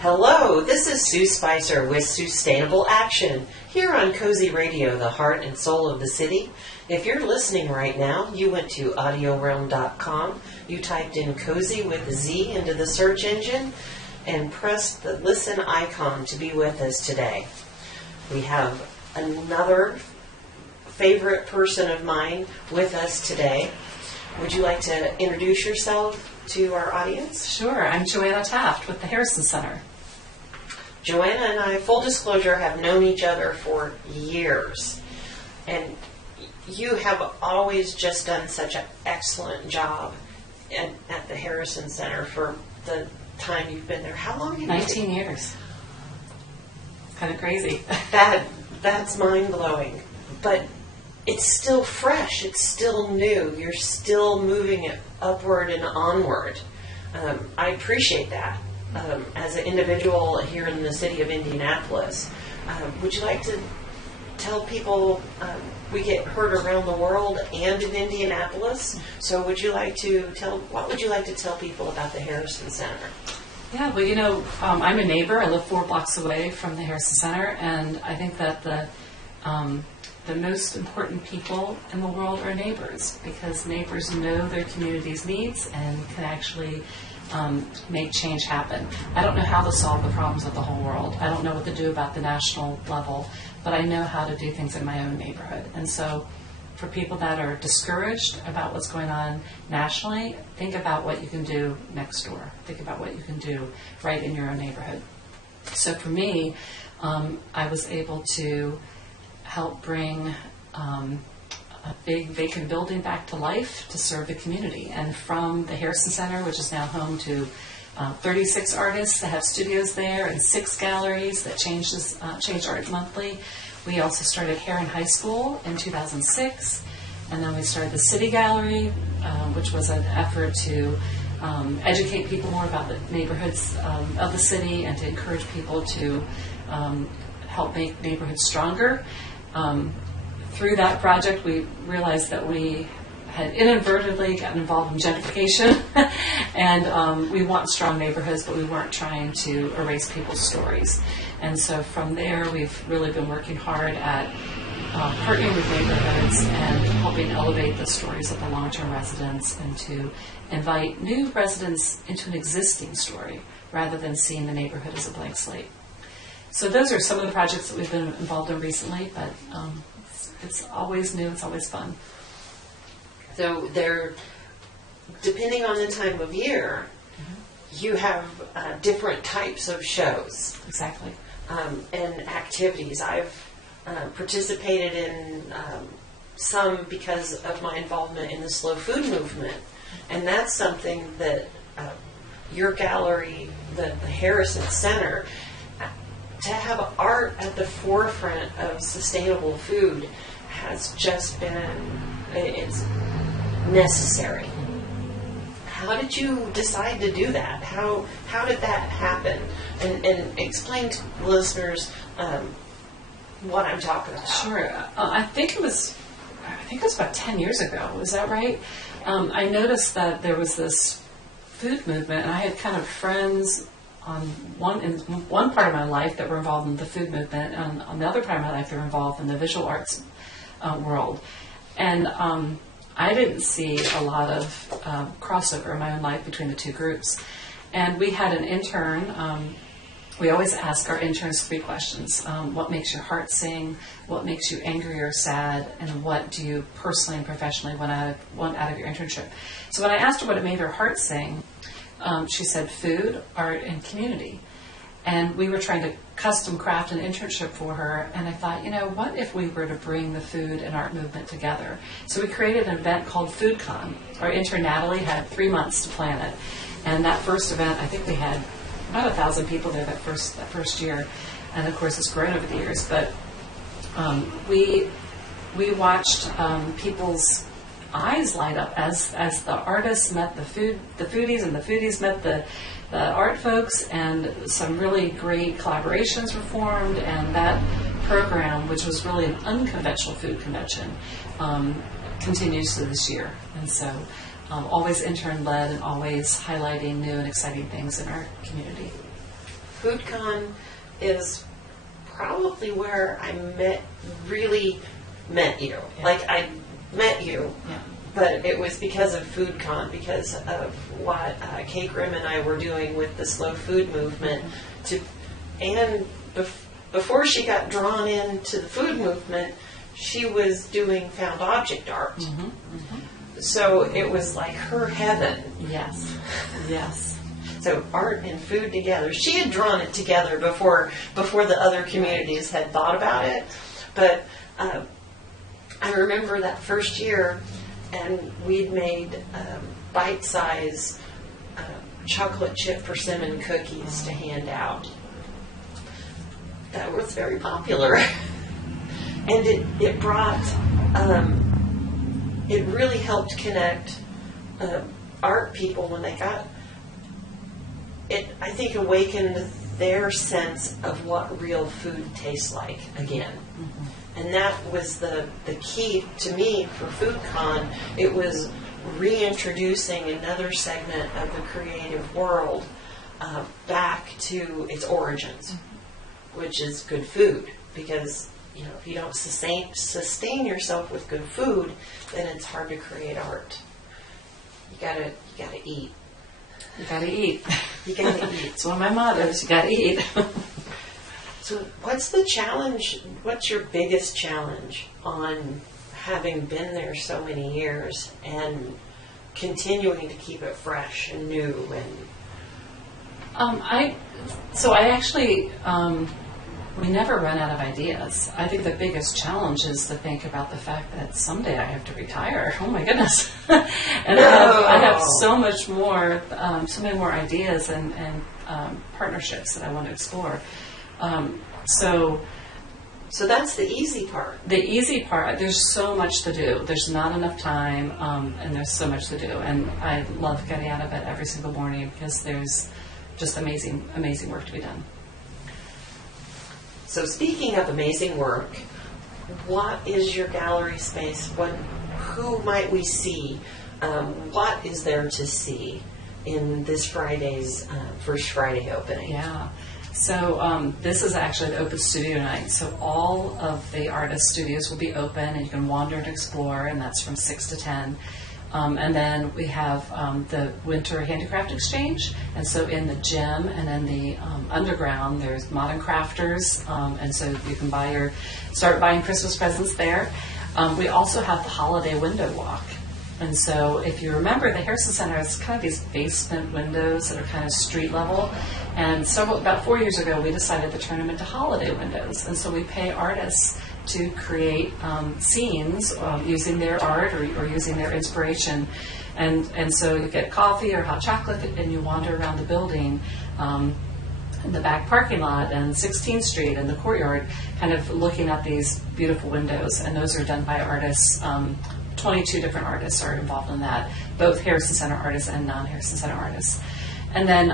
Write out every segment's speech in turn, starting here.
Hello, this is Sue Spicer with SueStainable Action here on Cozy Radio, the heart and soul of the city. If you're listening right now, you went to audiorealm.com, you typed in Cozy with a Z into the search engine, and pressed the listen icon to be with us today. We have another favorite person of mine with us today. Would you like to introduce yourself to our audience? Sure. I'm Joanna Taft with the Harrison Center. Joanna and I, full disclosure, have known each other for years. And you have always just done such an excellent job at the Harrison Center for the time you've been there. How long have you been? 19 years. Kind of crazy. That's mind-blowing. But it's still fresh. It's still new. You're still moving it upward and onward. I appreciate that. As an individual here in the city of Indianapolis, would you like to tell people, we get heard around the world and in Indianapolis, so what would you like to tell people about the Harrison Center? Yeah, well, I'm a neighbor. I live 4 blocks away from the Harrison Center, and I think that the most important people in the world are neighbors, because neighbors know their community's needs and can actually make change happen. I don't know how to solve the problems of the whole world. I don't know what to do about the national level, but I know how to do things in my own neighborhood. And so for people that are discouraged about what's going on nationally, think about what you can do next door. Think about what you can do right in your own neighborhood. So for me, I was able to help bring a big vacant building back to life to serve the community. And from the Harrison Center, which is now home to 36 artists that have studios there and 6 galleries that change art monthly, we also started Heron High School in 2006, and then we started the City Gallery, which was an effort to educate people more about the neighborhoods of the city and to encourage people to help make neighborhoods stronger. Through that project, we realized that we had inadvertently gotten involved in gentrification, and we want strong neighborhoods, but we weren't trying to erase people's stories. And so from there, we've really been working hard at partnering with neighborhoods and helping elevate the stories of the long-term residents and to invite new residents into an existing story rather than seeing the neighborhood as a blank slate. So those are some of the projects that we've been involved in recently, but it's always new, it's always fun. So they're, depending on the time of year, you have different types of shows. Exactly. And activities. I've participated in some because of my involvement in the slow food movement. And that's something that your gallery, the Harrison Center, to have art at the forefront of sustainable food has just been, it's necessary. How did you decide to do that? How did that happen? And explain to listeners what I'm talking about. Sure. I think it was about 10 years ago. Is that right? I noticed that there was this food movement, and I had kind of friends in one part of my life that were involved in the food movement, and on the other part of my life they were involved in the visual arts world. And I didn't see a lot of crossover in my own life between the two groups. And we had an intern. We always ask our interns 3 questions. What makes your heart sing? What makes you angry or sad? And what do you personally and professionally want out of your internship? So when I asked her what it made her heart sing, she said food, art, and community. And we were trying to custom craft an internship for her, and I thought, what if we were to bring the food and art movement together? So we created an event called FoodCon. Our intern Natalie had 3 months to plan it. And that first event, I think we had about 1,000 people there that first year. And of course it's grown over the years. But we watched people's eyes light up as the artists met the foodies, and the foodies met the art folks, and some really great collaborations were formed, and that program, which was really an unconventional food convention, continues to this year. And so always intern-led and always highlighting new and exciting things in our community. FoodCon is probably where I really met you. Yeah. Like, I met you, Yeah. but it was because of FoodCon, because of what Kate Grimm and I were doing with the slow food movement. Before she got drawn into the food movement, she was doing found object art. Mm-hmm. Mm-hmm. So it was like her heaven. Yes. Yes. So art and food together. She had drawn it together before the other communities had thought about it. But I remember that first year, and we'd made bite-size chocolate chip persimmon cookies to hand out. That was very popular. And it brought, it really helped connect art people when they got it. I think awakened their sense of what real food tastes like again. Mm-hmm. And that was the key to me for FoodCon. It was reintroducing another segment of the creative world back to its origins, which is good food. Because if you don't sustain yourself with good food, then it's hard to create art. You gotta eat. You gotta eat. You gotta eat. It's one of my mottos. You gotta eat. So, what's the challenge? What's your biggest challenge on having been there so many years and continuing to keep it fresh and new? And I actually. We never run out of ideas. I think the biggest challenge is to think about the fact that someday I have to retire. Oh my goodness! And I have so much more, so many more ideas and partnerships that I want to explore. So that's the easy part. The easy part. There's so much to do. There's not enough time, and there's so much to do. And I love getting out of bed every single morning because there's just amazing, amazing work to be done. So speaking of amazing work, what is your gallery space? Who might we see? What is there to see in this Friday's First Friday opening? Yeah. So this is actually the open studio night. So all of the artist studios will be open, and you can wander and explore, and that's from 6 to 10. And then we have the Winter Handicraft Exchange. And so in the gym and in the underground, there's modern crafters. And so you can start buying Christmas presents there. We also have the Holiday Window Walk. And so if you remember, the Harrison Center has kind of these basement windows that are kind of street level. And about 4 years ago, we decided to turn them into holiday windows. And so we pay artists to create scenes using their art or using their inspiration. And so you get coffee or hot chocolate, and you wander around the building in the back parking lot and 16th Street and the courtyard, kind of looking at these beautiful windows. And those are done by artists. 22 different artists are involved in that, both Harrison Center artists and non-Harrison Center artists. And then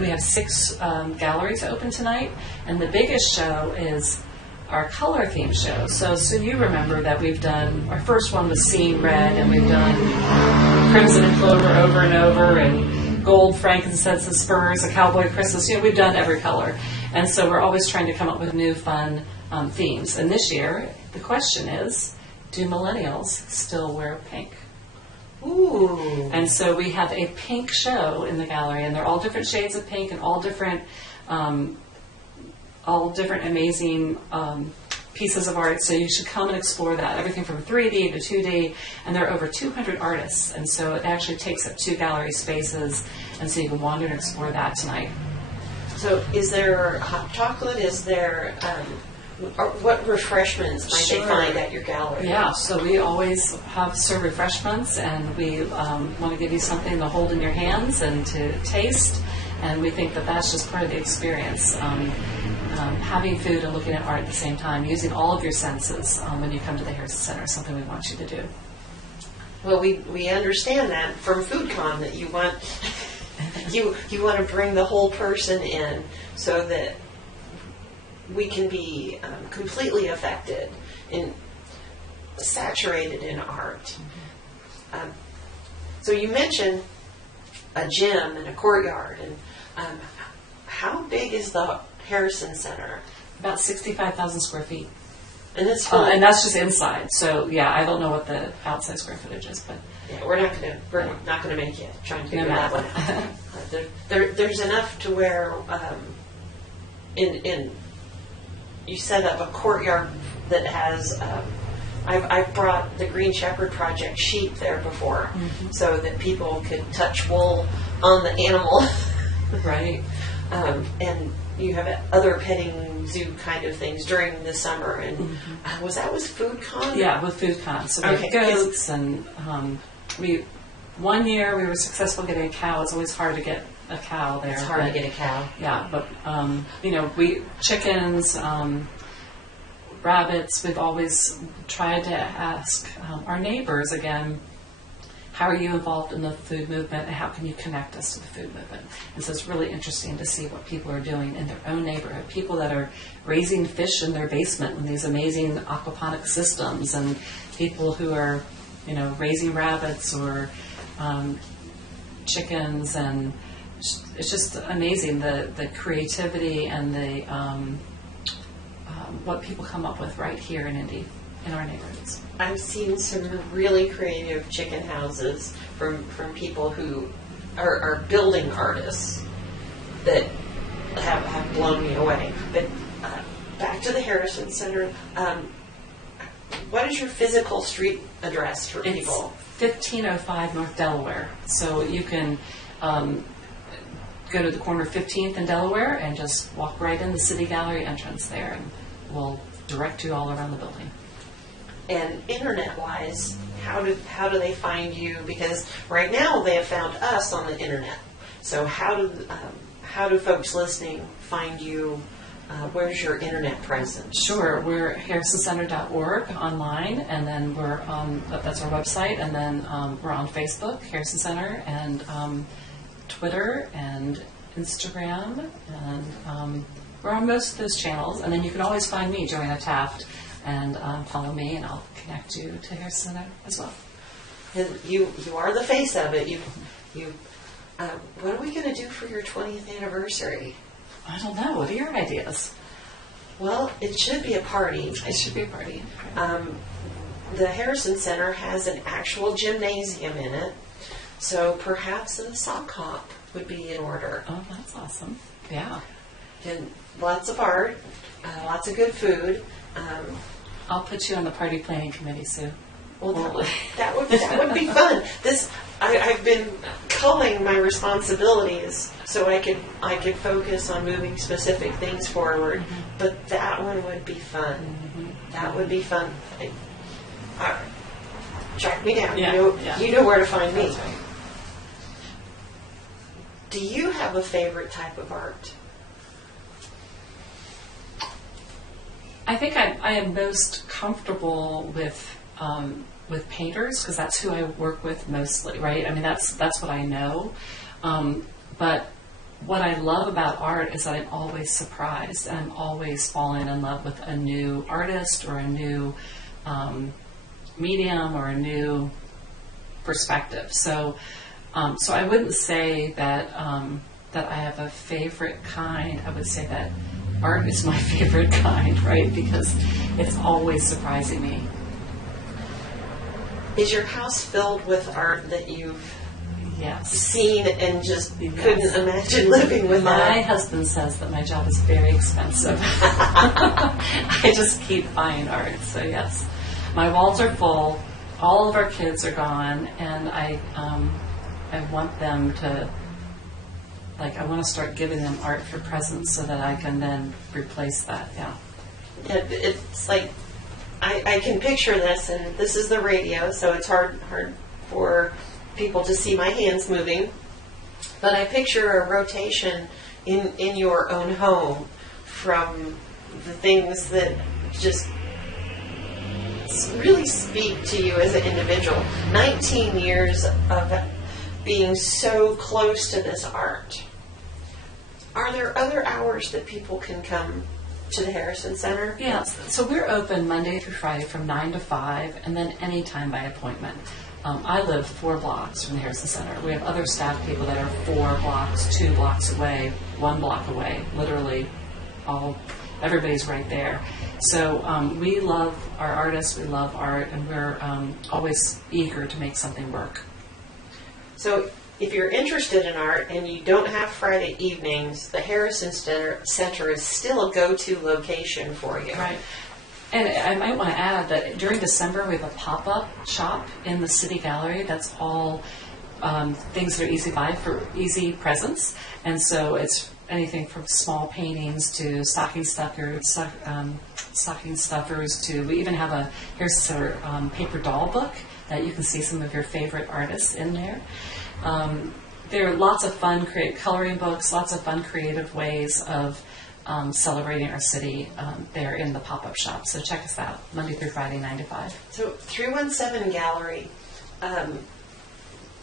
we have 6 galleries open tonight, and the biggest show is our color theme show. So you remember that we've done, our first one was Seeing Red, and we've done Crimson and Clover over and over, and Gold, Frankincense, and Spurs, a Cowboy Christmas. We've done every color. And so we're always trying to come up with new fun themes. And this year, the question is, do millennials still wear pink? Ooh. And so we have a pink show in the gallery, and they're all different shades of pink and all different amazing pieces of art. So you should come and explore that. Everything from 3D to 2D, and there are over 200 artists, and so it actually takes up 2 gallery spaces, and so you can wander and explore that tonight. So is there hot chocolate? Is there what refreshments might they find at your gallery? Yeah, so we always serve refreshments, and we want to give you something to hold in your hands and to taste, and we think that that's just part of the experience. Having food and looking at art at the same time, using all of your senses when you come to the Harrison Center is something we want you to do. Well, we understand that from FoodCon, that you want you want to bring the whole person in so that we can be completely affected and saturated in art. So you mentioned a gym and a courtyard, and how big is the Harrison Center? About 65,000 square feet. And it's full. And that's just inside. So yeah, I don't know what the outside square footage is, but Yeah, we're not gonna make you try and figure No that one matter. out. There's enough to where in you set up a courtyard that has. I've brought the Green Shepherd Project sheep there before, so that people could touch wool on the animal, right. and you have other petting zoo kind of things during the summer. And was Food Con? Yeah, with food cons. So we Okay. have goats, and one year we were successful getting a cow. It's always hard to get a cow there. It's hard to but- get a cow. Yeah, but we chickens, rabbits. We've always tried to ask our neighbors again, how are you involved in the food movement, and how can you connect us to the food movement? And so it's really interesting to see what people are doing in their own neighborhood. People that are raising fish in their basement in these amazing aquaponic systems, and people who are, raising rabbits or chickens, and it's just amazing the creativity and the what people come up with right here in Indy, in our neighborhoods. I've seen some really creative chicken houses from people who are building artists that have blown me away. But back to the Harrison Center, what is your physical street address for It's people? 1505 North Delaware. So you can go to the corner of 15th and Delaware and just walk right in the City Gallery entrance there, and we'll direct you all around the building. And internet-wise, how do they find you? Because right now they have found us on the internet. So how do folks listening find you? Where's your internet presence? Sure, we're harrisoncenter.org online, and then that's our website, and then we're on Facebook, Harrison Center, and Twitter and Instagram, and we're on most of those channels. And then you can always find me, Joanna Taft, and follow me, and I'll connect you to Harrison Center as well. And you are the face of it. What are we going to do for your 20th anniversary? I don't know. What are your ideas? Well, it should be a party. It should be a party. The Harrison Center has an actual gymnasium in it, so perhaps a sock hop would be in order. Oh, that's awesome. Yeah. And lots of art, lots of good food. I'll put you on the party planning committee, Sue. Well, that would be fun. I've been culling my responsibilities so I could focus on moving specific things forward. But that one would be fun. That would be fun. All right, track me down. Yeah, You know where to find me. That's right. Do you have a favorite type of art? I think I am most comfortable with painters, because that's who I work with mostly, right? I mean, that's what I know. But what I love about art is that I'm always surprised, and I'm always falling in love with a new artist or a new medium or a new perspective. So I wouldn't say that I have a favorite kind. I would say that art is my favorite kind, right? Because it's always surprising me. Is your house filled with art that you've Yes. seen and just Yes. couldn't imagine living without? My husband says that my job is very expensive. I just keep buying art, so yes. My walls are full. All of our kids are gone, and I want them to, I want to start giving them art for presents so that I can then replace that, yeah. It's like I can picture this, and this is the radio, so it's hard for people to see my hands moving. But I picture a rotation in your own home from the things that just really speak to you as an individual. 19 years of being so close to this art. Are there other hours that people can come to the Harrison Center? Yes, so we're open Monday through Friday from 9 to 5, and then anytime by appointment. I live 4 blocks from the Harrison Center. We have other staff people that are 4 blocks, 2 blocks away, 1 block away, literally everybody's right there. So we love our artists, we love art, and we're always eager to make something work. So if you're interested in art and you don't have Friday evenings, the Harrison Center is still a go-to location for you. Right. And I might want to add that during December we have a pop-up shop in the City Gallery that's all things that are easy to buy for easy presents. And so it's anything from small paintings to stocking stuffers to, we even have a Harrison Center paper doll book that you can see some of your favorite artists in there. There are lots of fun coloring books, lots of fun creative ways of celebrating our city there in the pop-up shop. So check us out, Monday through Friday, 9 to 5. So 317 Gallery,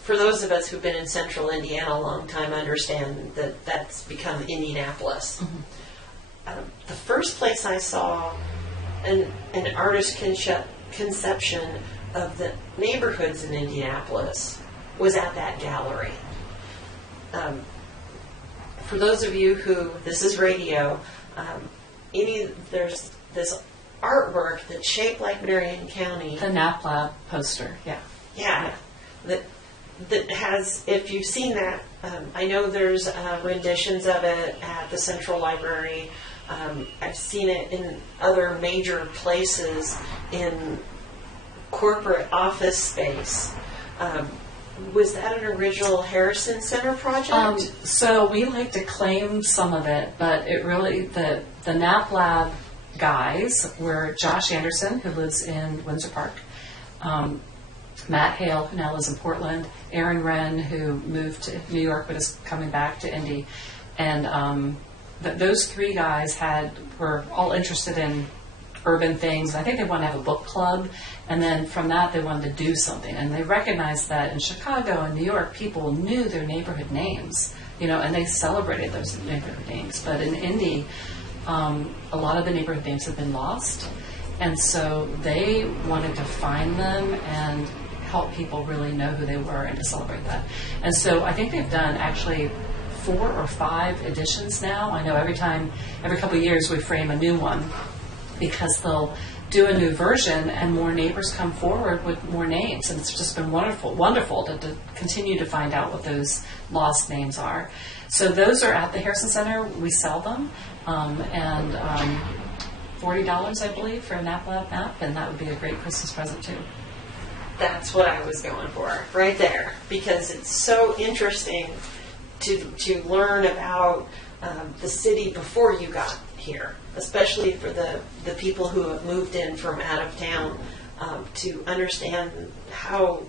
for those of us who've been in central Indiana a long time, understand that that's become Indianapolis. Mm-hmm. The first place I saw an artist conception of the neighborhoods in Indianapolis was at that gallery. For those of you who, this is radio, there's this artwork that's shaped like Marion County. The Nap Lab poster, yeah. Yeah, that has, if you've seen that, I know there's renditions of it at the Central Library. I've seen it in other major places in corporate office space. Was that an original Harrison Center project? So we like to claim some of it, but it really, the Nap Lab guys were Josh Anderson, who lives in Windsor Park, Matt Hale, who now lives in Portland, Aaron Wren, who moved to New York but is coming back to Indy, and those 3 guys were all interested in urban things. I think they wanted to have a book club, and then from that they wanted to do something. And they recognized that in Chicago and New York, people knew their neighborhood names, and they celebrated those neighborhood names. But in Indy, a lot of the neighborhood names have been lost, and so they wanted to find them and help people really know who they were and to celebrate that. And so I think they've done actually 4 or 5 editions now. I know every couple of years we frame a new one, because they'll do a new version and more neighbors come forward with more names, and it's just been wonderful to continue to find out what those lost names are. So those are at the Harrison Center. We sell them, and $40, I believe, for a Nap Lab map, and that would be a great Christmas present too. That's what I was going for, right there, because it's so interesting to learn about the city before you got here, especially for the people who have moved in from out of town, to understand how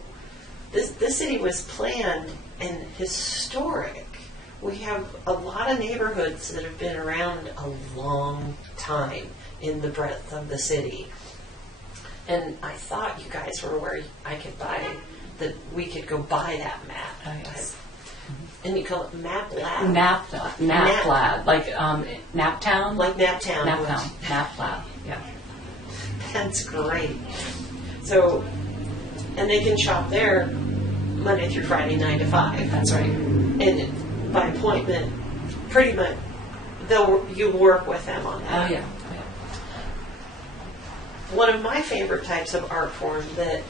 this city was planned and historic. We have a lot of neighborhoods that have been around a long time in the breadth of the city. And I thought you guys were where we could go buy that map. Oh, yes. And you call it Map Lab? Nap Lab, like Naptown? Like Naptown. Nap Lab, yeah. That's great. So, and they can shop there Monday through Friday, 9 to 5. That's right. And by appointment, pretty much, you work with them on that. Oh, yeah. One of my favorite types of art form that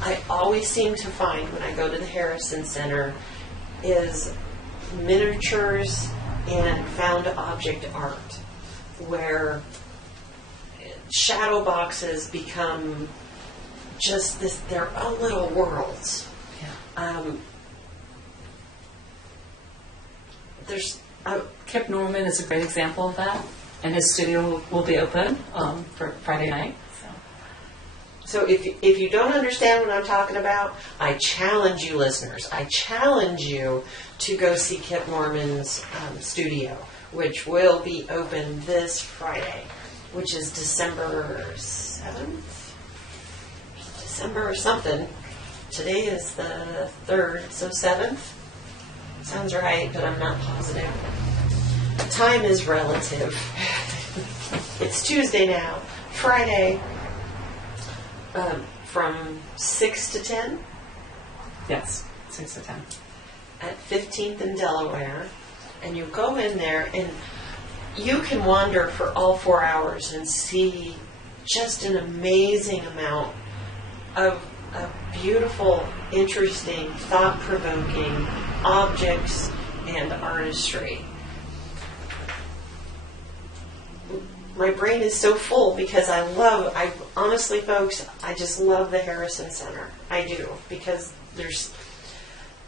I always seem to find when I go to the Harrison Center is miniatures and found object art, where shadow boxes become just their own little worlds. Yeah. Kip Norman is a great example of that, and his studio will be open for Friday night. So if you don't understand what I'm talking about, I challenge you, listeners. I challenge you to go see Kip Norman's studio, which will be open this Friday, which is December 7th? December something. Today is the 3rd, so 7th? Sounds right, but I'm not positive. Time is relative. It's Tuesday now. Friday, from 6 to 10, Yes, 6 to 10. At 15th and Delaware, and you go in there and you can wander for all 4 hours and see just an amazing amount of beautiful, interesting, thought-provoking objects and artistry. My brain is so full because I honestly, folks, I just love the Harrison Center. I do, because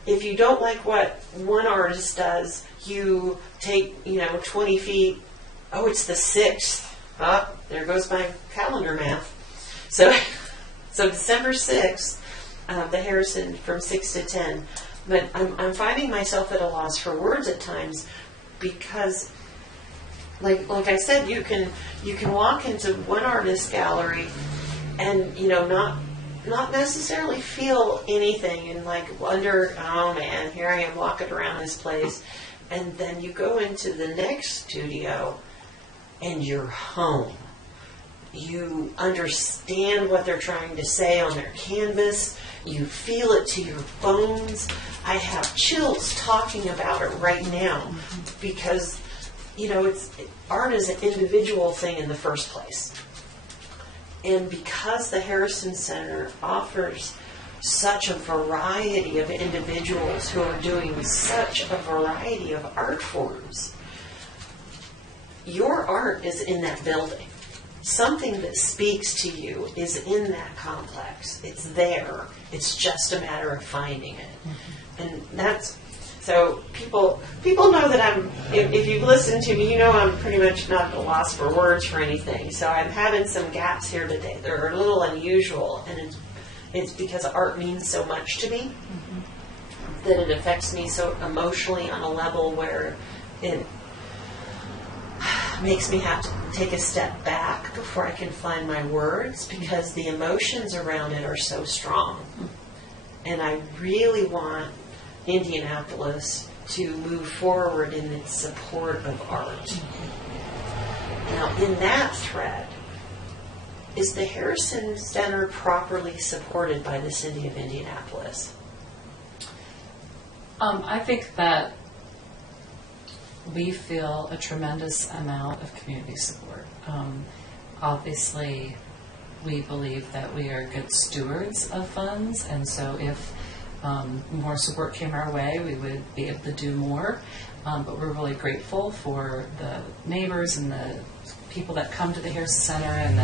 if you don't like what one artist does, you take, 20 feet, it's the 6th. There goes my calendar math. So December 6th, the Harrison from 6 to 10. But I'm finding myself at a loss for words at times because, like I said, you can walk into one artist gallery and not necessarily feel anything and wonder, oh man, here I am walking around this place, and then you go into the next studio and you're home. You understand what they're trying to say on their canvas. You feel it to your bones. I have chills talking about it right now because, art is an individual thing in the first place. And because the Harrison Center offers such a variety of individuals who are doing such a variety of art forms, your art is in that building. Something that speaks to you is in that complex. It's there. It's just a matter of finding it. And that's, so people know that if you've listened to me, I'm pretty much not at a loss for words for anything. So I'm having some gaps here today. They're a little unusual, and it's because art means so much to me that it affects me so emotionally on a level where it makes me have to take a step back before I can find my words, because the emotions around it are so strong. And I really want Indianapolis to move forward in its support of art. Now, in that thread, is the Harrison Center properly supported by the city of Indianapolis? I think that we feel a tremendous amount of community support. Obviously, we believe that we are good stewards of funds, and so if more support came our way, we would be able to do more. But we're really grateful for the neighbors and the people that come to the Harrison Center and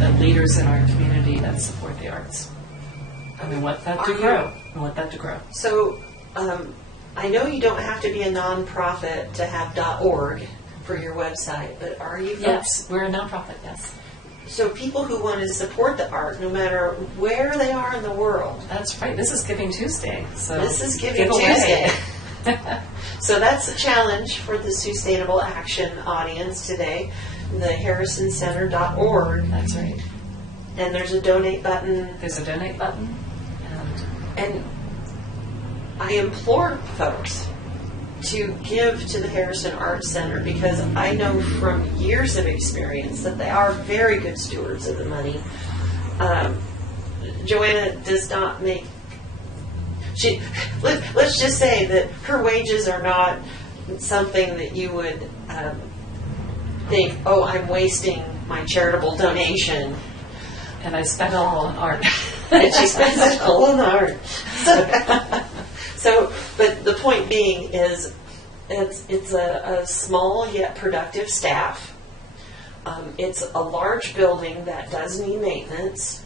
the leaders in our community that support the arts. And we want that to grow. We want that to grow. So, I know you don't have to be a nonprofit to have .org for your website, but are you folks? Yes, we're a nonprofit, yes. So people who want to support the art, no matter where they are in the world. That's right. This is Giving Tuesday. So this is Giving Tuesday. So that's a challenge for the SueStainable Action audience today. The HarrisonCenter.org. That's right. And there's a donate button. There's a donate button. And I implore folks to give to the Harrison Art Center, because I know from years of experience that they are very good stewards of the money. Joanna does not make, let's just say that her wages are not something that you would think, oh, I'm wasting my charitable donation. And I spent it all on art. And she spends it all on art. So, but the point being is, it's a small yet productive staff. It's a large building that does need maintenance,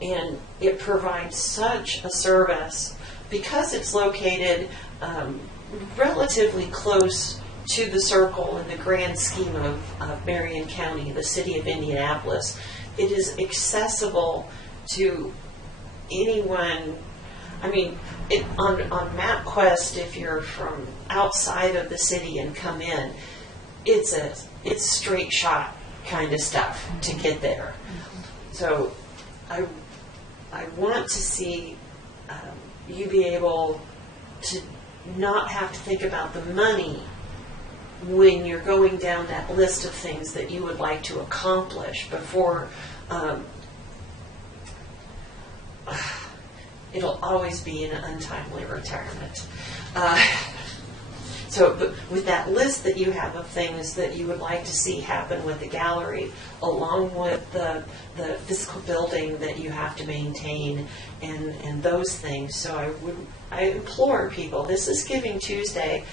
and it provides such a service because it's located relatively close to the circle in the grand scheme of Marion County, the city of Indianapolis. It is accessible to anyone. I mean, on MapQuest, if you're from outside of the city and come in, it's straight shot kind of stuff to get there. So I want to see you be able to not have to think about the money when you're going down that list of things that you would like to accomplish before. it'll always be an untimely retirement. So with that list that you have of things that you would like to see happen with the gallery, along with the physical building that you have to maintain and those things. So I implore people, this is Giving Tuesday,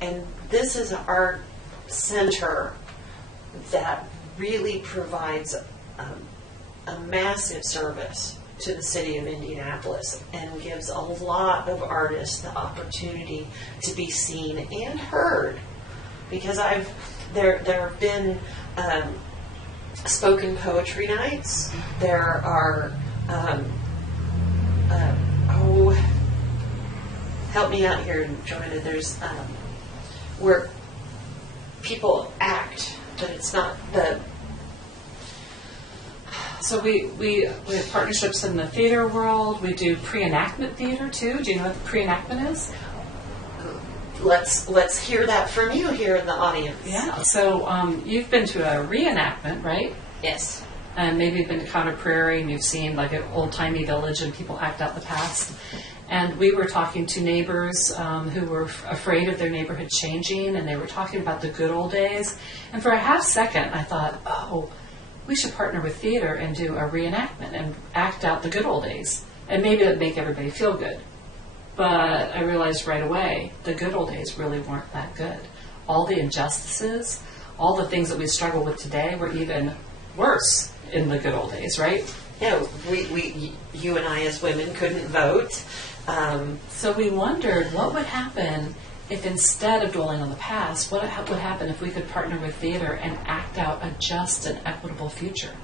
and this is an art center that really provides a massive service to the city of Indianapolis and gives a lot of artists the opportunity to be seen and heard. Because there have been spoken poetry nights. There are help me out here, Joanna. There's where people act, but it's not the. So we have partnerships in the theater world. We do pre-enactment theater too. Do you know what pre-enactment is? Let's hear that from you here in the audience. Yeah. So you've been to a reenactment, right? Yes. And maybe you've been to Conner Prairie and you've seen like an old-timey village and people act out the past. And we were talking to neighbors who were afraid of their neighborhood changing, and they were talking about the good old days. And for a half second, I thought, oh, we should partner with theater and do a reenactment and act out the good old days. And maybe that would make everybody feel good. But I realized right away, the good old days really weren't that good. All the injustices, all the things that we struggle with today were even worse in the good old days, right? Yeah, you and I as women couldn't vote. So we wondered what would happen if instead of dwelling on the past, what would happen if we could partner with theater and act out a just and equitable future?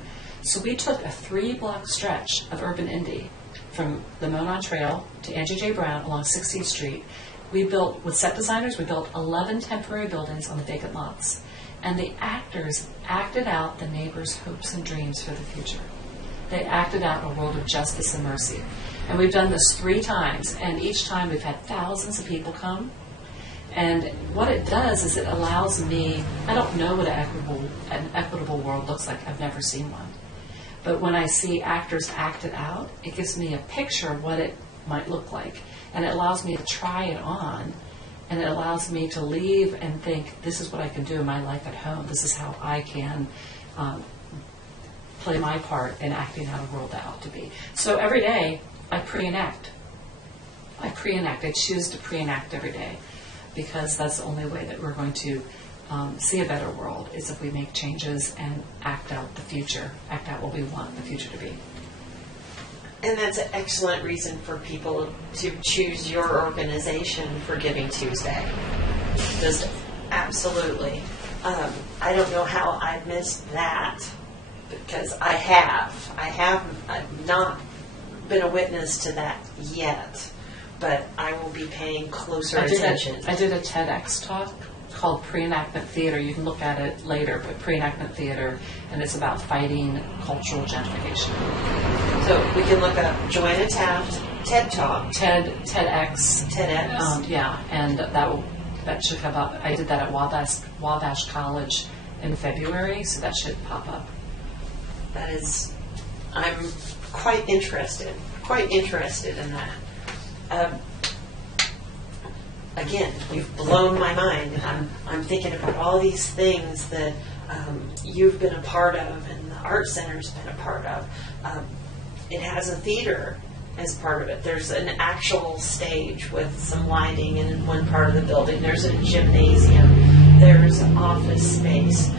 So we took a 3-block stretch of urban Indy from the Monon Trail to Angie J. Brown along 16th Street. We built, with set designers, we built 11 temporary buildings on the vacant lots. And the actors acted out the neighbors' hopes and dreams for the future. They acted out a world of justice and mercy. And we've done this 3 times, and each time we've had thousands of people come. And what it does is it allows me, I don't know what an equitable world looks like. I've never seen one. But when I see actors act it out, it gives me a picture of what it might look like. And it allows me to try it on. And it allows me to leave and think, this is what I can do in my life at home. This is how I can play my part in acting out a world that ought to be. So every day, I pre-enact. I choose to pre-enact every day, because that's the only way that we're going to see a better world, is if we make changes and act out the future, act out what we want the future to be. And that's an excellent reason for people to choose your organization for Giving Tuesday. Just absolutely. I don't know how I missed that, because I've not been a witness to that yet, but I will be paying closer attention. I did a TEDx talk called Pre-Enactment Theater. You can look at it later, but Pre-Enactment Theater, and it's about fighting cultural gentrification. So we can look up Joanna Taft, TED Talk. TEDx. TEDx. Yeah, and that should come up. I did that at Wabash College in February, so that should pop up. I'm quite interested in that. Again, you've blown my mind. I'm thinking about all these things that you've been a part of and the Art Center's been a part of. It has a theater as part of it. There's an actual stage with some lighting in one part of the building. There's a gymnasium. There's an office space.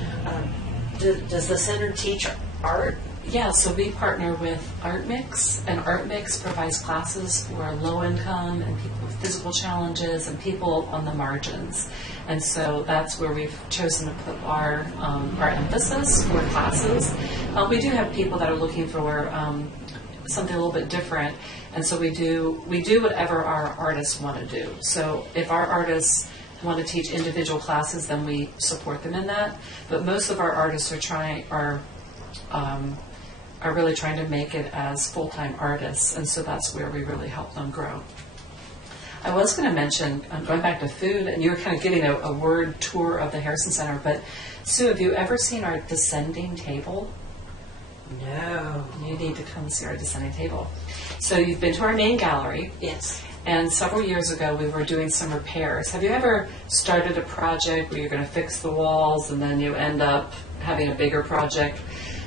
Does the center teach art? Yeah, so we partner with Art Mix, and Art Mix provides classes for low income and people with physical challenges and people on the margins. And so that's where we've chosen to put our emphasis for classes. We do have people that are looking for something a little bit different, and so we do whatever our artists want to do. So if our artists want to teach individual classes, then we support them in that. But most of our artists are really trying to make it as full-time artists, and so that's where we really help them grow. I was going to mention, going back to food, and you were kind of getting a word tour of the Harrison Center, but Sue, have you ever seen our descending table? No. You need to come see our descending table. So you've been to our main gallery. Yes. And several years ago, we were doing some repairs. Have you ever started a project where you're going to fix the walls and then you end up having a bigger project?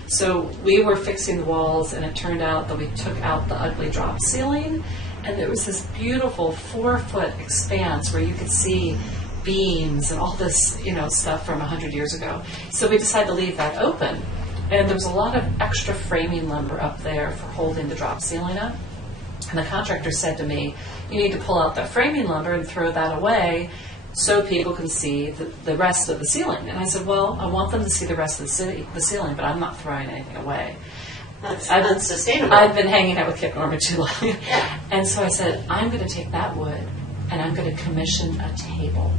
So we were fixing the walls, and it turned out that we took out the ugly drop ceiling, and there was this beautiful 4-foot expanse where you could see beams and all this, stuff from 100 years ago. So we decided to leave that open. And there was a lot of extra framing lumber up there for holding the drop ceiling up. And the contractor said to me, you need to pull out that framing lumber and throw that away so people can see the rest of the ceiling. And I said, well, I want them to see the rest of the ceiling, but I'm not throwing anything away. That's unsustainable. I've been hanging out with Kip Norman too long. Yeah. And so I said, I'm going to take that wood and I'm going to commission a table.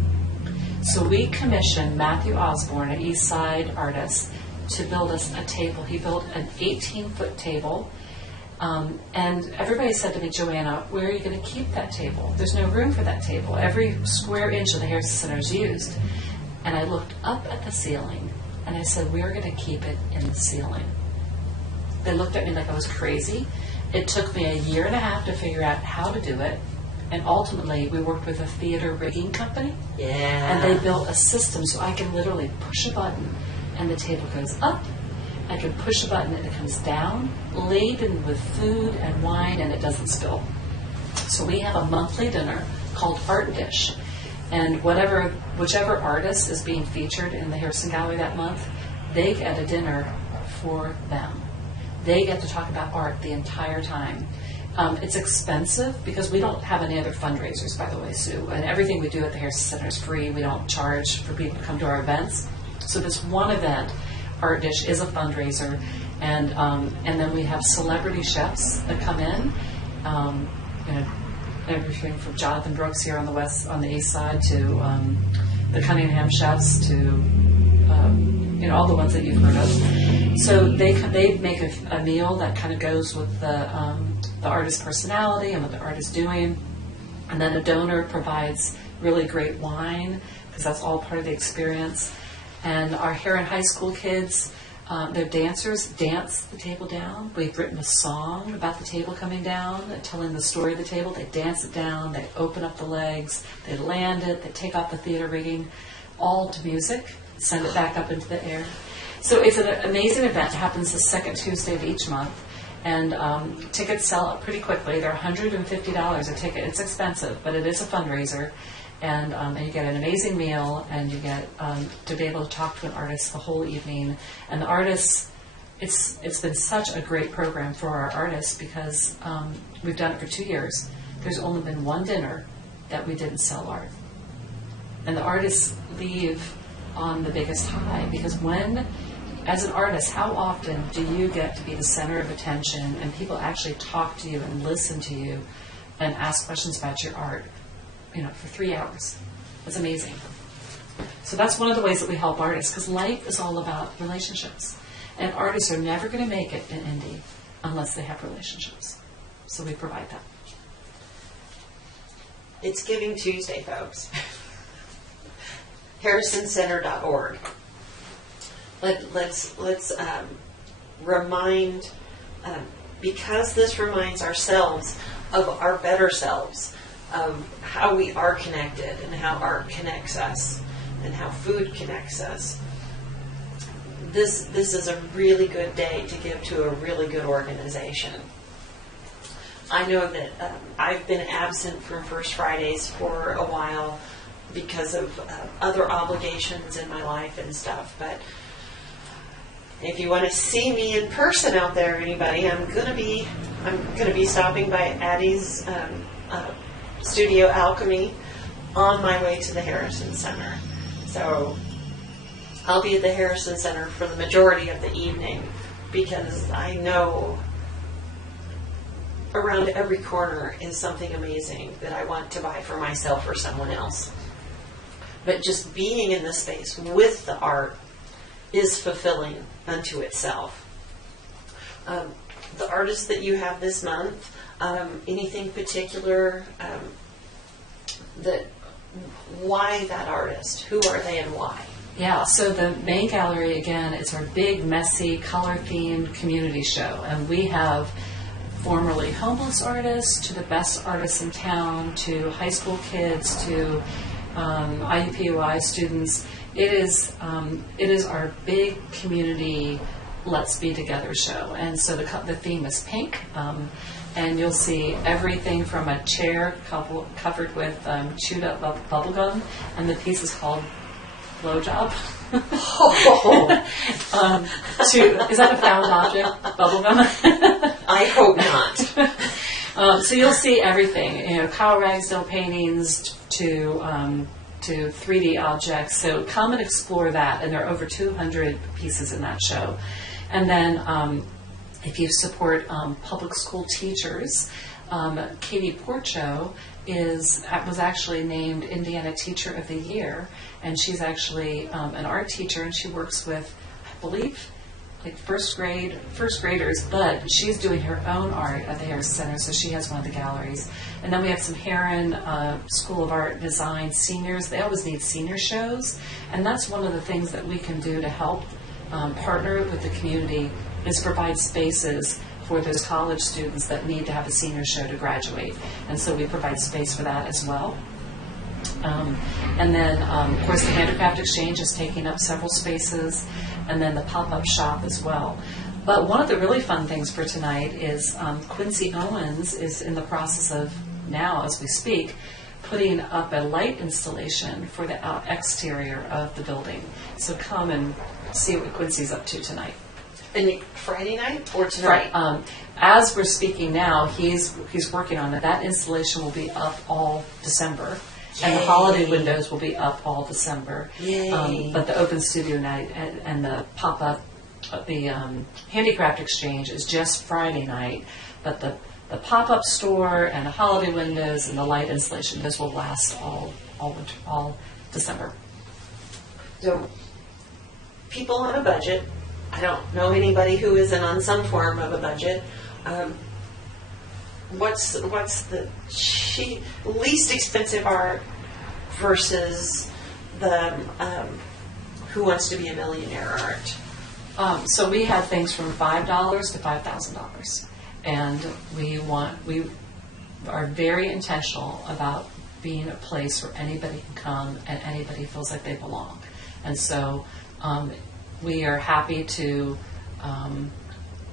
So we commissioned Matthew Osborne, an East Side artist, to build us a table. He built an 18-foot table. And everybody said to me, Joanna, where are you going to keep that table? There's no room for that table. Every square inch of the Harrison Center is used. And I looked up at the ceiling, and I said, we're going to keep it in the ceiling. They looked at me like I was crazy. It took me 1.5 years to figure out how to do it. And ultimately, we worked with a theater rigging company. Yeah. And they built a system so I can literally push a button, and the table goes up. I can push a button and it comes down, laden with food and wine, and it doesn't spill. So we have a monthly dinner called Art Dish. And whichever artist is being featured in the Harrison Gallery that month, they get a dinner for them. They get to talk about art the entire time. It's expensive because we don't have any other fundraisers, by the way, Sue. And everything we do at the Harrison Center is free. We don't charge for people to come to our events. So this one event, Art Dish, is a fundraiser, and then we have celebrity chefs that come in, everything from Jonathan Brooks here on the east side to the Cunningham chefs to all the ones that you've heard of. So they make a meal that kind of goes with the artist's personality and what the artist's doing, and then a donor provides really great wine because that's all part of the experience. And our Heron High School kids, their dancers dance the table down. We've written a song about the table coming down, telling the story of the table. They dance it down, they open up the legs, they land it, they take off the theater rigging, all to music, send it back up into the air. So it's an amazing event. It happens the second Tuesday of each month. And tickets sell out pretty quickly. They're $150 a ticket. It's expensive, but it is a fundraiser. And you get an amazing meal, and you get to be able to talk to an artist the whole evening. And the artists, it's been such a great program for our artists because we've done it for 2 years. There's only been one dinner that we didn't sell art. And the artists leave on the biggest high because as an artist, how often do you get to be the center of attention and people actually talk to you and listen to you and ask questions about your art? For 3 hours. It's amazing. So that's one of the ways that we help artists, because life is all about relationships. And artists are never going to make it in indie unless they have relationships. So we provide that. It's Giving Tuesday, folks. HarrisonCenter.org. Let's remind, because this reminds ourselves of our better selves, of how we are connected and how art connects us and how food connects us. This is a really good day to give to a really good organization. I know that I've been absent from First Fridays for a while because of other obligations in my life and stuff, but if you want to see me in person out there, anybody, I'm gonna be stopping by Addie's Studio Alchemy on my way to the Harrison Center. So I'll be at the Harrison Center for the majority of the evening because I know around every corner is something amazing that I want to buy for myself or someone else. But just being in this space with the art is fulfilling unto itself. The artists that you have this month, anything particular why that artist? Who are they and why? Yeah, so the main gallery, again, it's our big, messy, color-themed community show. And we have formerly homeless artists to the best artists in town, to high school kids, to IUPUI students. It is our big community Let's Be Together show. And so the theme is pink. And you'll see everything from a chair covered with chewed up bubble gum, and the piece is called Blowjob. Is that a found object? Bubblegum? I hope not. So you'll see everything, Kyle Ragsdale paintings to 3D objects. So come and explore that, and there are over 200 pieces in that show. And then if you support public school teachers, Katie Porcho was actually named Indiana Teacher of the Year, and she's actually an art teacher, and she works with, I believe, like first graders, but she's doing her own art at the Harris Center, so she has one of the galleries. And then we have some Heron School of Art Design seniors. They always need senior shows, and that's one of the things that we can do to help partner with the community, is provide spaces for those college students that need to have a senior show to graduate. And so we provide space for that as well. And then, of course, the Handicraft Exchange is taking up several spaces, and then the pop-up shop as well. But one of the really fun things for tonight is Quincy Owens is in the process of, now as we speak, putting up a light installation for the exterior of the building. So come and see what Quincy's up to tonight. And Friday night or tonight? Right. As we're speaking now, he's working on it. That installation will be up all December. Yay. And the holiday windows will be up all December. But the open studio night and the pop-up, the Handicraft Exchange is just Friday night. But the pop-up store and the holiday windows and the light installation, this will last all December. So, people on a budget. I don't know anybody who isn't on some form of a budget. What's the least expensive art versus the Who Wants to Be a Millionaire art? So we have things from $5 to $5,000, and we are very intentional about being a place where anybody can come and anybody feels like they belong. And so we are happy to,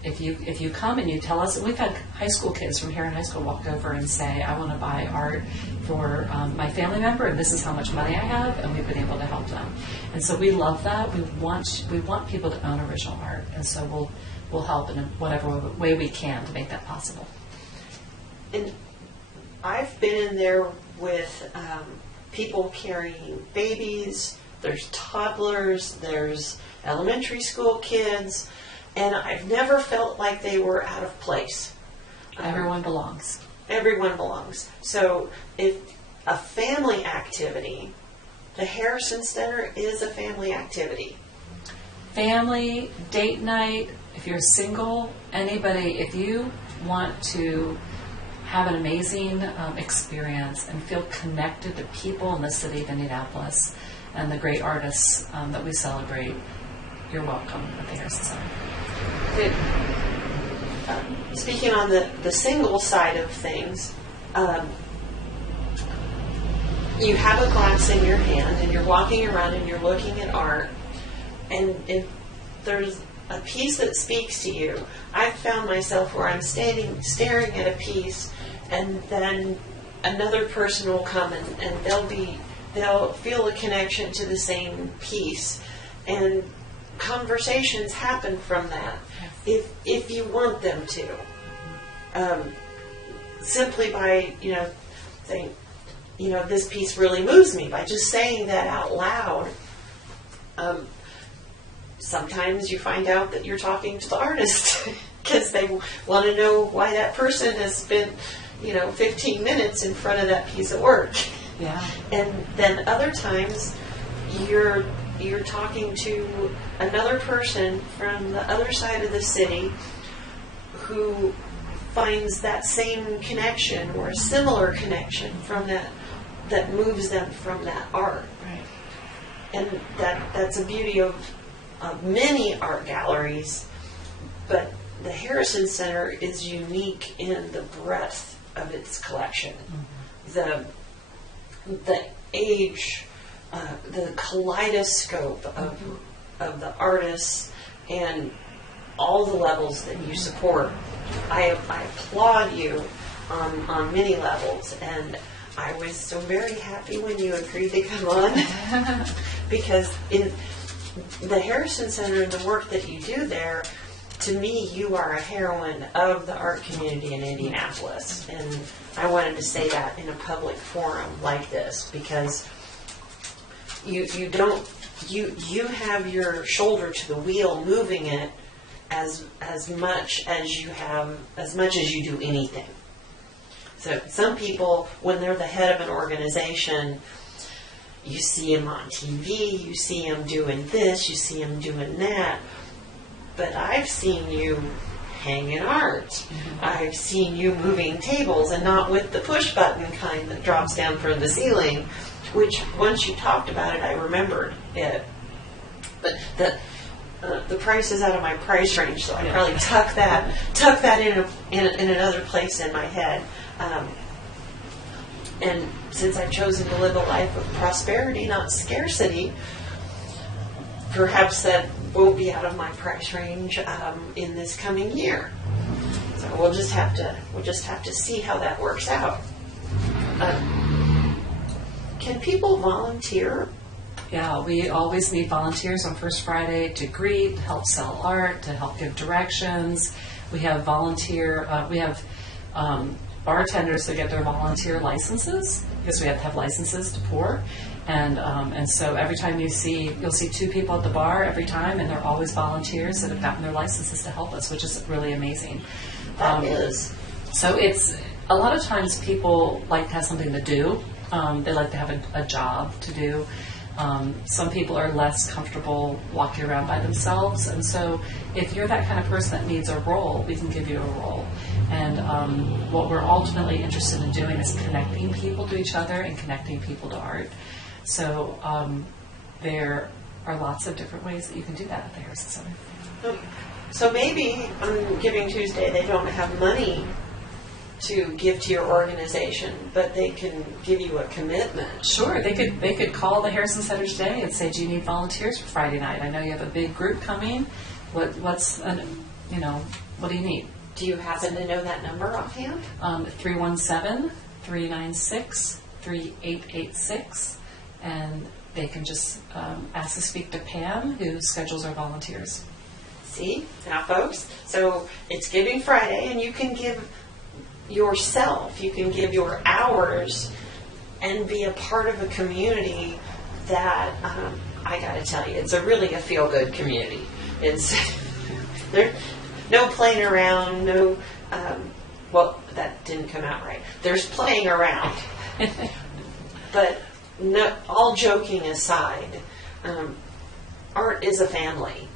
if you come and you tell us, we've had high school kids from Heron High School walk over and say, I want to buy art for my family member, and this is how much money I have, and we've been able to help them. And so we love that. We want people to own original art, and so we'll help in whatever way we can to make that possible. And I've been in there with people carrying babies. There's toddlers. There's elementary school kids, and I've never felt like they were out of place. Everyone belongs. Everyone belongs. So if a family activity, the Harrison Center is a family activity. Family, date night, if you're single, anybody, if you want to have an amazing experience and feel connected to people in the city of Indianapolis and the great artists that we celebrate, you're welcome at the Harrison Center. Speaking on the single side of things, you have a glass in your hand and you're walking around and you're looking at art, and if there's a piece that speaks to you, I've found myself where I'm staring at a piece, and then another person will come and they'll feel a connection to the same piece, and conversations happen from that if you want them to, simply by saying, this piece really moves me, by just saying that out loud. Sometimes you find out that you're talking to the artist because they want to know why that person has spent 15 minutes in front of that piece of work. Yeah. And then other times you're talking to another person from the other side of the city who finds that same connection or a similar connection from that moves them from that art. Right. and that's a beauty of many art galleries, but the Harrison Center is unique in the breadth of its collection. The age, the kaleidoscope of the artists, and all the levels that you support. I applaud you on many levels, and I was so very happy when you agreed to come on because in the Harrison Center and the work that you do there, to me, you are a heroine of the art community in Indianapolis, and I wanted to say that in a public forum like this because you have your shoulder to the wheel, moving it as much as you do anything. So some people, when they're the head of an organization, you see them on TV, you see them doing this, you see them doing that. But I've seen you hanging art. Mm-hmm. I've seen you moving tables, and not with the push button kind that drops down from the ceiling, which once you talked about it, I remembered it. But the price is out of my price range, so I probably tuck that in another place in my head. And since I've chosen to live a life of prosperity, not scarcity, perhaps that won't be out of my price range in this coming year. So we'll just have to see how that works out. Can people volunteer? Yeah, we always need volunteers on First Friday to greet, to help sell art, to help give directions. We have bartenders that get their volunteer licenses because we have to have licenses to pour. And so every time you'll see two people at the bar every time, and they're always volunteers that have gotten their licenses to help us, which is really amazing. That is. So it's a lot of times people like to have something to do. They like to have a job to do. Some people are less comfortable walking around by themselves, and so if you're that kind of person that needs a role, we can give you a role. And what we're ultimately interested in doing is connecting people to each other and connecting people to art. So there are lots of different ways that you can do that at the Harrison Center. So maybe on Giving Tuesday they don't have money to give to your organization, but they can give you a commitment. Sure, they could call the Harrison Center today and say, "Do you need volunteers for Friday night? I know you have a big group coming. What do you need?" Do you happen to know that number offhand? 317-396-3886, and they can just ask to speak to Pam, who schedules our volunteers. See, now folks, so it's Giving Friday, and you can give yourself, you can give your hours and be a part of a community that, I gotta tell you, it's really a feel-good community. It's there's no playing around, no, well, that didn't come out right. There's playing around. But no, all joking aside, art is a family.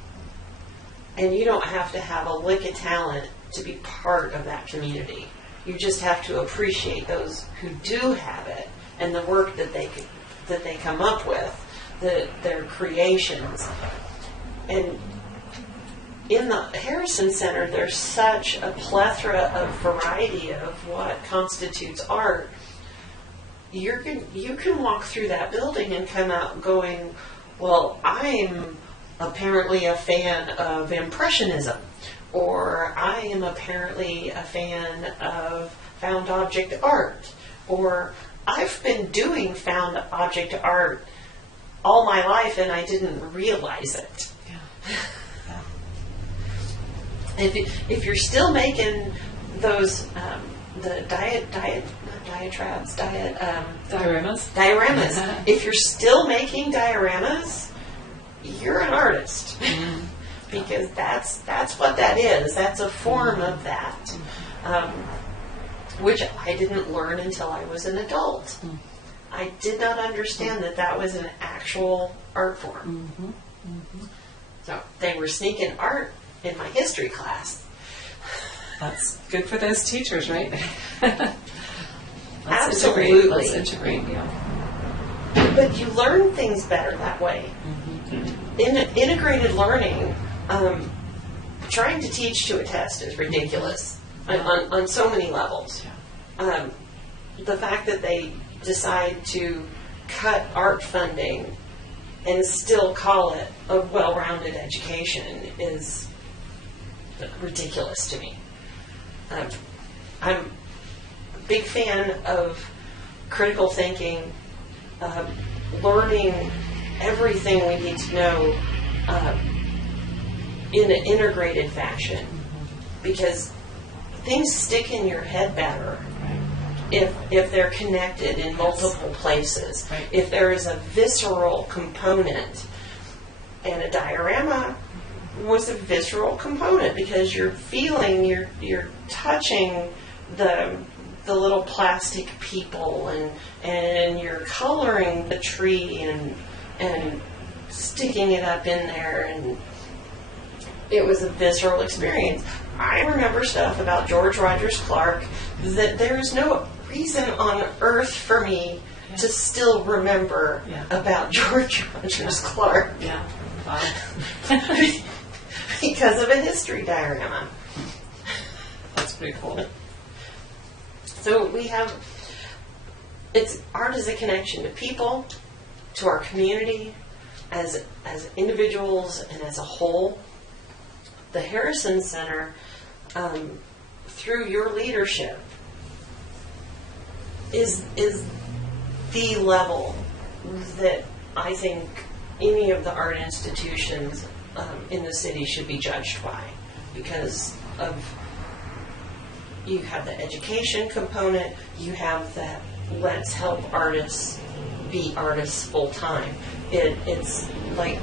And you don't have to have a lick of talent to be part of that community. You just have to appreciate those who do have it and the work that they come up with, their creations. And in the Harrison Center, there's such a plethora of variety of what constitutes art. You can walk through that building and come out going, well, I'm apparently a fan of Impressionism, or I am apparently a fan of found object art, or I've been doing found object art all my life and I didn't realize it. Yeah. If you're still making those the dioramas, if you're still making dioramas, you're an artist. Mm-hmm. Because that's what that is. That's a form of that, which I didn't learn until I was an adult. Mm-hmm. I did not understand that was an actual art form. Mm-hmm. Mm-hmm. So they were sneaking art in my history class. That's good for those teachers, right? Absolutely. Let's integrate, yeah. but you learn things better that way. In integrated learning, trying to teach to a test is ridiculous on so many levels. The fact that they decide to cut art funding and still call it a well-rounded education is ridiculous to me. I'm a big fan of critical thinking, learning everything we need to know in an integrated fashion, because things stick in your head better if they're connected in multiple places. If there is a visceral component, and a diorama was a visceral component because you're feeling, you're touching the little plastic people, and you're coloring the tree and sticking it up in there, and it was a visceral experience. I remember stuff about George Rogers Clark that there's no reason on earth for me to still remember about George Rogers Clark. Because of a history diorama. That's pretty cool. So we have, art is a connection to people, to our community, as individuals and as a whole. The Harrison Center, through your leadership, is the level that I think any of the art institutions in the city should be judged by, because of, you have the education component, you have that let's help artists be artists full time. It's like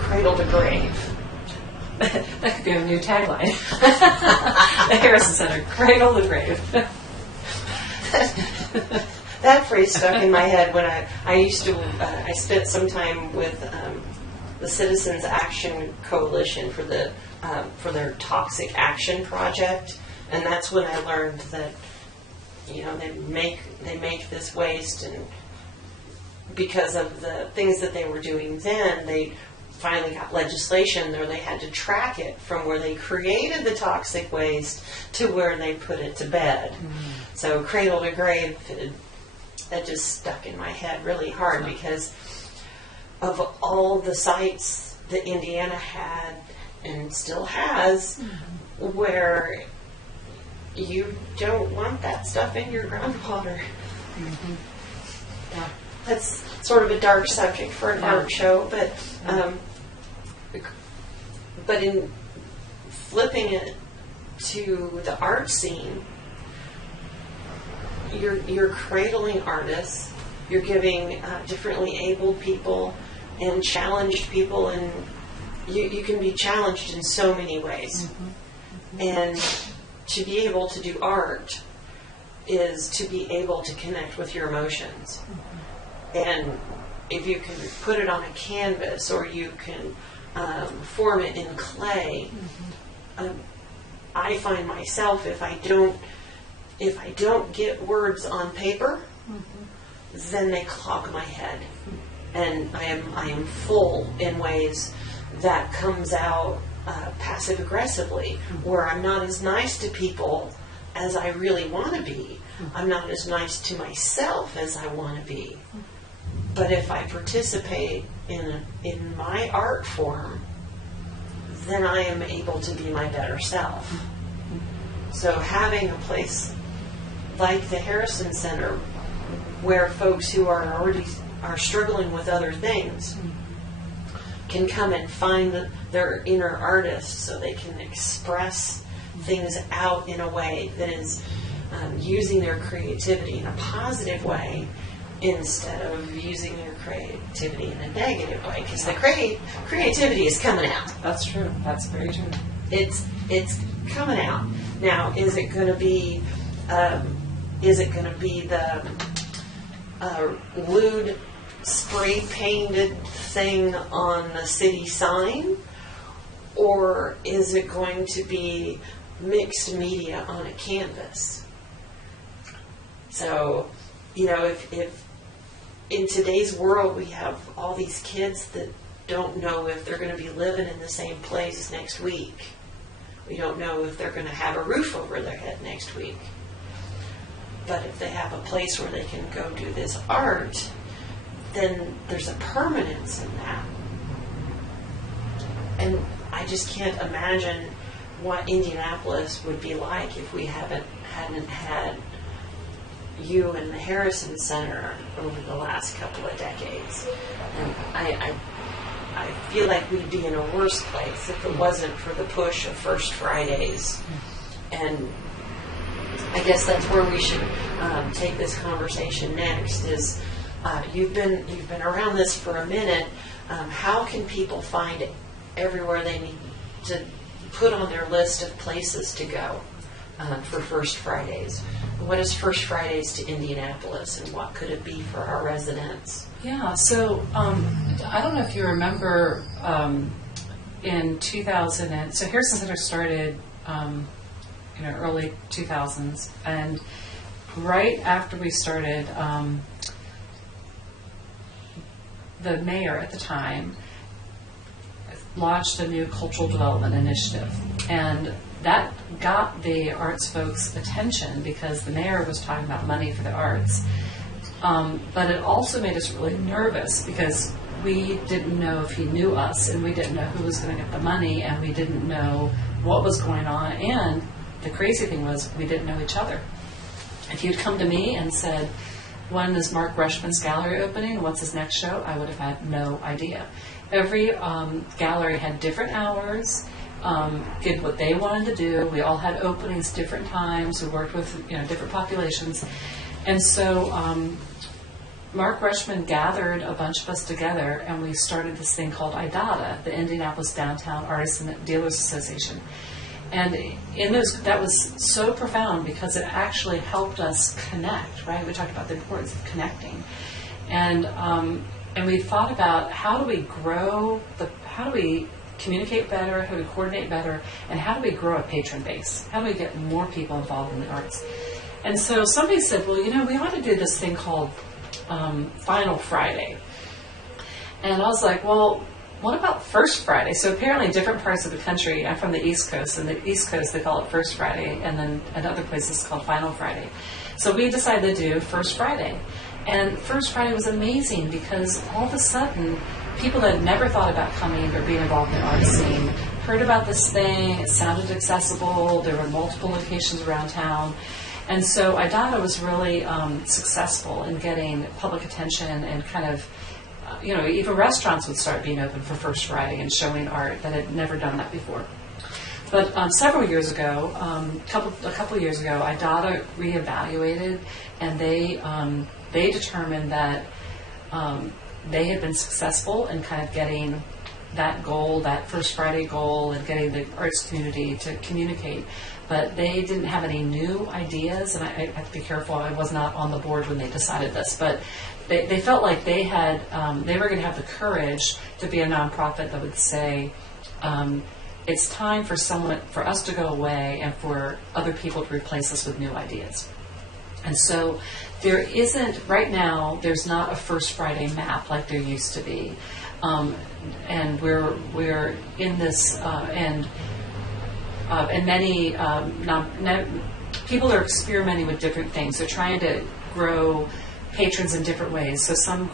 cradle to grave. That could be a new tagline. The Harrison Center, cradle to grave. That phrase stuck in my head when I used to, I spent some time with the Citizens Action Coalition for their Toxic Action Project, and that's when I learned that, you know, they make this waste, and because of the things that they were doing then, they finally got legislation where they had to track it from where they created the toxic waste to where they put it to bed. So cradle to grave, that just stuck in my head really hard, because of all the sites that Indiana had and still has where you don't want that stuff in your groundwater. That's sort of a dark subject for an art show, but in flipping it to the art scene, you're cradling artists, you're giving differently abled people and challenged people, and you can be challenged in so many ways. And to be able to do art is to be able to connect with your emotions. And if you can put it on a canvas, or you can form it in clay, I find myself, if I don't get words on paper, then they clog my head, and I am full in ways that comes out passive aggressively, where I'm not as nice to people as I really want to be. I'm not as nice to myself as I want to be. But if I participate in my art form, then I am able to be my better self. So having a place like the Harrison Center, where folks who are struggling with other things can come and find their inner artist, so they can express things out in a way that is using their creativity in a positive way, instead of using their creativity in a negative way, because the creativity is coming out. That's true. That's very true. It's coming out. Now, is it going to be the lewd spray painted thing on the city sign, or is it going to be mixed media on a canvas? So, you know, if in today's world, we have all these kids that don't know if they're going to be living in the same place next week. We don't know if they're going to have a roof over their head next week. But if they have a place where they can go do this art, then there's a permanence in that. And I just can't imagine what Indianapolis would be like if we hadn't had you and the Harrison Center over the last couple of decades. And I feel like we'd be in a worse place if it wasn't for the push of First Fridays. And I guess that's where we should take this conversation next. Is you've been around this for a minute. How can people find everywhere they need to put on their list of places to go for First Fridays? What is First Fridays to Indianapolis, and what could it be for our residents? Yeah, so I don't know if you remember in 2000, so Harrison Center started early 2000s, and right after we started, the mayor at the time launched a new cultural development initiative, and that got the arts folks' attention because the mayor was talking about money for the arts. But it also made us really nervous because we didn't know if he knew us, and we didn't know who was going to get the money, and we didn't know what was going on. And the crazy thing was we didn't know each other. If you'd come to me and said, when is Mark Rushman's gallery opening? What's his next show? I would have had no idea. Every gallery had different hours, did what they wanted to do. We all had openings different times. We worked with different populations. And so Mark Rushman gathered a bunch of us together, and we started this thing called IDATA, the Indianapolis Downtown Artists and Dealers Association. And that was so profound because it actually helped us connect, right? We talked about the importance of connecting. And we thought about how do we communicate better, how do we coordinate better, and how do we grow a patron base? How do we get more people involved in the arts? And so somebody said, well, we ought to do this thing called Final Friday. And I was like, well, what about First Friday? So apparently in different parts of the country, I'm from the East Coast, and the East Coast they call it First Friday, and then at other places it's called Final Friday. So we decided to do First Friday. And First Friday was amazing because all of a sudden, people that had never thought about coming or being involved in the art scene heard about this thing. It sounded accessible. There were multiple locations around town. And so IDATA was really successful in getting public attention and kind of, even restaurants would start being open for First Friday and showing art that had never done that before. But several years ago, a couple of years ago, IDATA reevaluated, and they determined that they had been successful in kind of getting that goal, that First Friday goal, and getting the arts community to communicate. But they didn't have any new ideas, and I have to be careful. I was not on the board when they decided this, but they felt like they were going to have the courage to be a nonprofit that would say, it's time for us to go away and for other people to replace us with new ideas. And so there's not a First Friday map like there used to be. And we're in this, and many people are experimenting with different things. They're trying to grow patrons in different ways. So some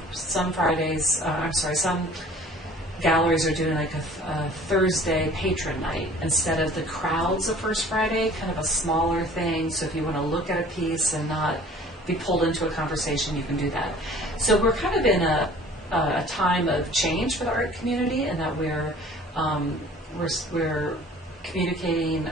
galleries are doing like a Thursday patron night instead of the crowds of First Friday, kind of a smaller thing. So if you want to look at a piece and not be pulled into a conversation, you can do that. So we're kind of in a time of change for the art community, and that we're communicating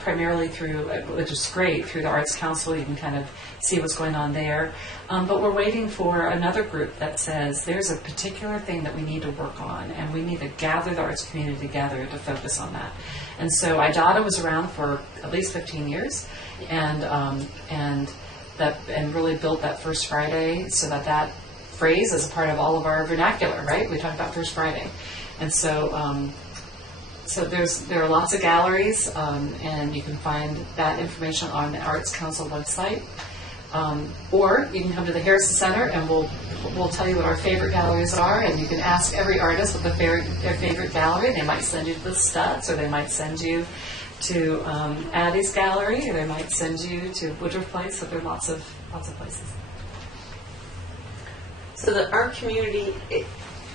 primarily through, which is great, through the Arts Council. You can kind of see what's going on there. But we're waiting for another group that says there's a particular thing that we need to work on, and we need to gather the arts community together to focus on that. And so IDATA was around for at least 15 years, and really built that First Friday so that phrase is a part of all of our vernacular, right? We talk about First Friday. And so there are lots of galleries, and you can find that information on the Arts Council website. Or you can come to the Harrison Center, and we'll we'll tell you what our favorite galleries are, and you can ask every artist what their favorite gallery. They might send you to the Stutz, or they might send you to Addie's gallery, or they might send you to Woodruff Place. So there are lots of places. So that our community,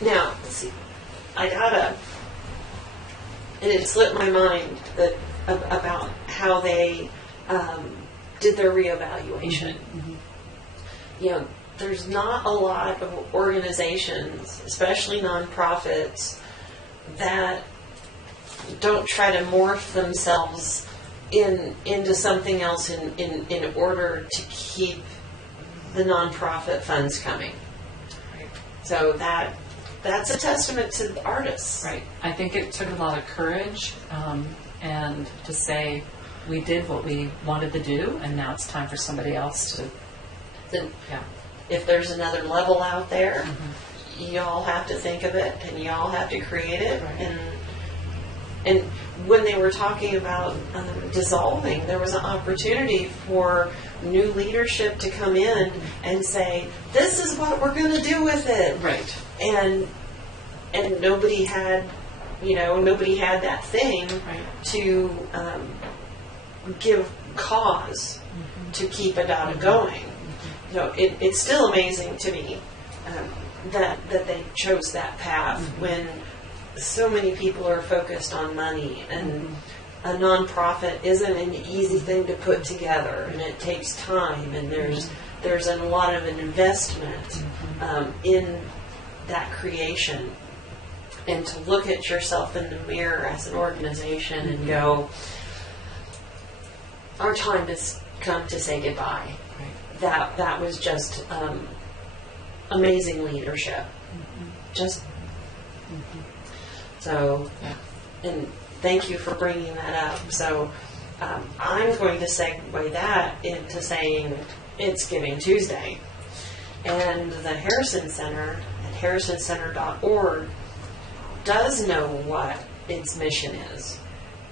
now, let's see, and it slipped my mind that about how they did their reevaluation. Mm-hmm. You know, there's not a lot of organizations, especially nonprofits, that don't try to morph themselves into something else in order to keep the nonprofit funds coming. Right. So that's a testament to the artists. Right. I think it took a lot of courage and to say we did what we wanted to do, and now it's time for somebody else to. Then, Yeah. if there's another level out there, Mm-hmm. y'all have to think of it, and y'all have to create it. Right. And when they were talking about dissolving, there was an opportunity for new leadership to come in and say, "This is what we're going to do with it." Right. And nobody had that thing Right. to give cause to keep it out of going. It's still amazing to me that they chose that path when so many people are focused on money, and a nonprofit isn't an easy thing to put together, and it takes time, and there's a lot of an investment in that creation. And to look at yourself in the mirror as an organization and go, our time has come to say goodbye. Right. That was just amazing leadership. Just so, Yeah. and thank you for bringing that up. So I'm going to segue that into saying it's Giving Tuesday, and the Harrison Center at harrisoncenter.org does know what its mission is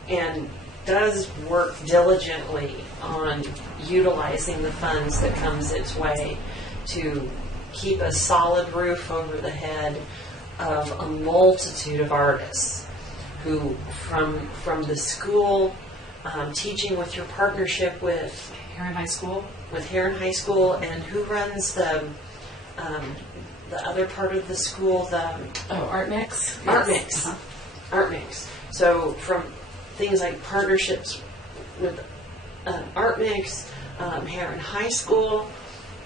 and does work diligently on utilizing the funds that comes its way to keep a solid roof over the head of a multitude of artists who, from the school, teaching with your partnership with Heron High School. And who runs the other part of the school, Art Mix. Art Yes. Mix. Art Mix. So from things like partnerships with Art Mix, Heron High School,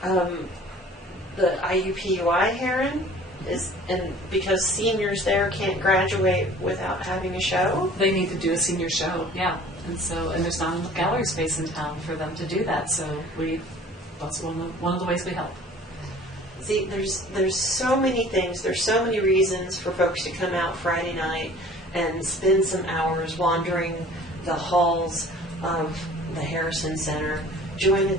the IUPUI Heron is, and because seniors there can't graduate without having a show. They need to do a senior show, yeah. And there's not enough gallery space in town for them to do that. So that's one of the ways we help. See, there's so many things, there's so many reasons for folks to come out Friday night and spend some hours wandering the halls of the Harrison Center. Joanna,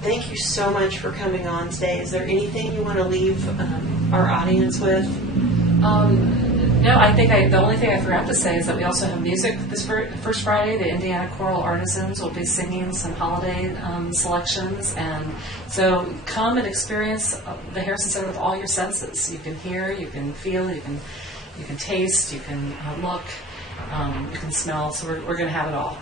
thank you so much for coming on today. Is there anything you want to leave our audience with? No, I think the only thing I forgot to say is that we also have music this first Friday. The Indiana Choral Artisans will be singing some holiday selections, and so come and experience the Harrison Center with all your senses. You can hear, you can feel, you can taste, you can look, you can smell. So we're going to have it all.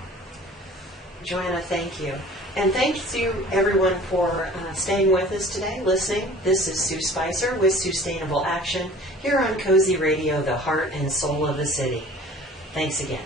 Joanna, thank you. And thanks to everyone for staying with us today, listening. This is Sue Spicer with SueStainable Action here on Cozy Radio, the heart and soul of the city. Thanks again.